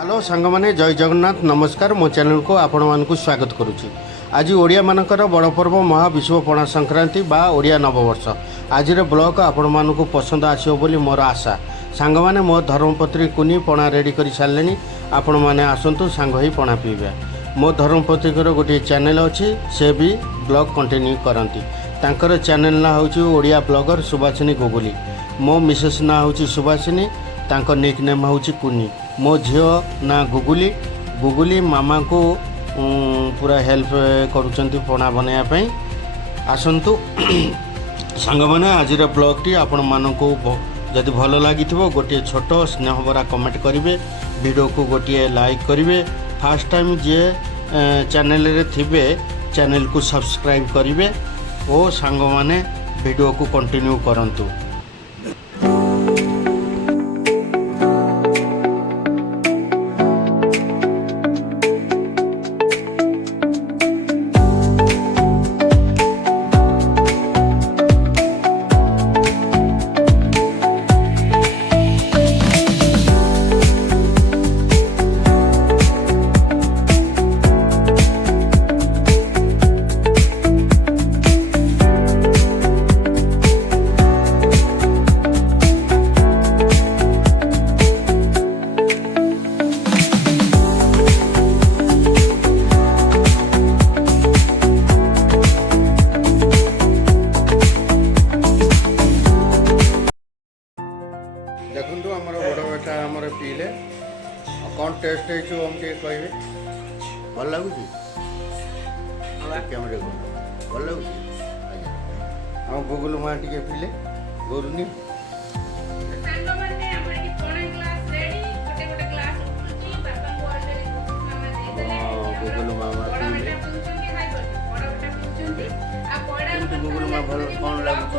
Hello सांग मैंने जय जगन्नाथ नमस्कार मो चैनल को आपण मानक स्वागत करुच्ची। आज ओडिया मानकर बड़ पर्व महाविश्व पणा संक्रांति बा ओडिया नववर्ष। आज ब्लॉग आपण मानक पसंद आसो बोली मोर आशा। सांग मैंने मो धर्मपत्री कुनी पणा रेडी कर सारे आपण मैंने आसतु सांग ही पणा पीबे। मो धर्मपत्री गोटे चैनल अच्छी से भी ब्लॉग कंटिन्यू करती। तांकर चैनल ना हूँ ओडिया ब्लॉगर सुभाषिनी गुगुली। मो मिसेस ना हूँ सुभाषिनी, तांकर निक नेम हूँ कुनी। मो झील ना गुगुली। गुगुली मामा को पूरा हेल्प करुँच पणा बनवाई। आसतु सांग मैंने आज ब्लॉग टी आपण मानक जदि भल लगी गोटे छोट स्नेह भरा कमेंट करेंगे, वीडियो को गोटे लाइक करेंगे, फास्ट टाइम जे चैनल रे थिबे चैनल को सब्सक्राइब करेंगे और सांग मैंने वीडियो को कंटिन्यू करंतु। देखु आमर बड़ बेटा आमर पीले कौन टेस्ट है कहे भल लगुच भल लगुच आम गुगुल माँ टे पीले गोरुनी गुगुल मामा पीले गुगुल माँ भल कौन लगुच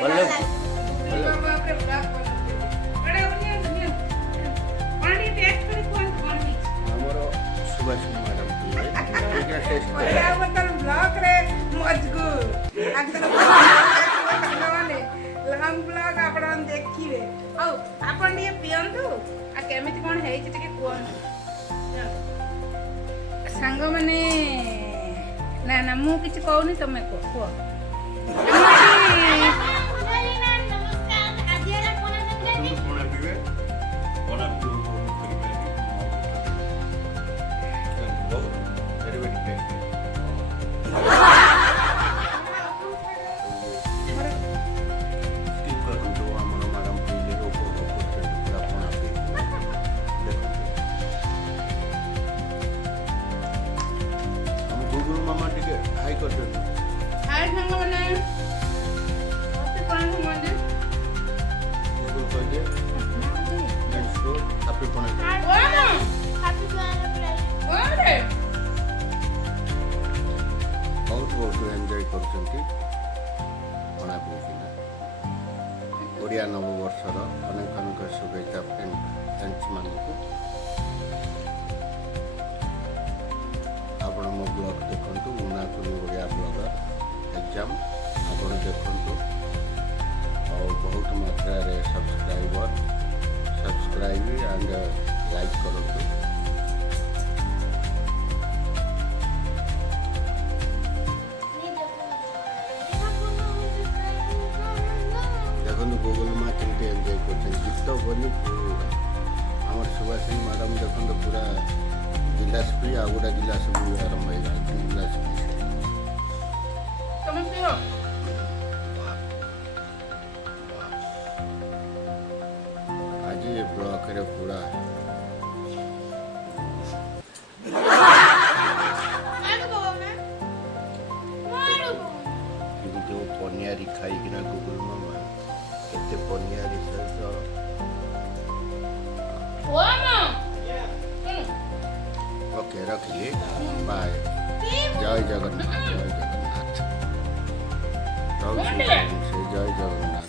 भल लगुच सांग मैंने ना ना मु किसी कहूनी तमें कह मामा टिके हाई कर दे हाय सांग मैंने ओते कोन मंदे गुगुल कर दे लेट्स गो हैप्पी पणा हैप्पी पणा ओरे बहुत एंजॉय करछंती पणा पीना ओडिया नववर्षर अनेक अनेक शुभेच्छा फ्रेंड्स मानकु। आपण मो ब्लॉग देखु उना कुनी ओडिया ब्लॉगर एग्जाम आपण देखु और बहुत मात्रा रे सब्सक्राइब एंड लाइक करंतु। देखो गूगल माँ केमती एंजॉय कर गीत बोली आम सुभाषिनी मैडम देखो पूरा गिलास पी आ गोटा गिलास आरंभ हो गिलास आज ये ब्लॉक रे पूरा पनियारी खाई गुगुल मामा केते पनियारी ओके रखिए बाय। जय जगन्नाथ जय जगन्नाथ जय जगन्नाथ।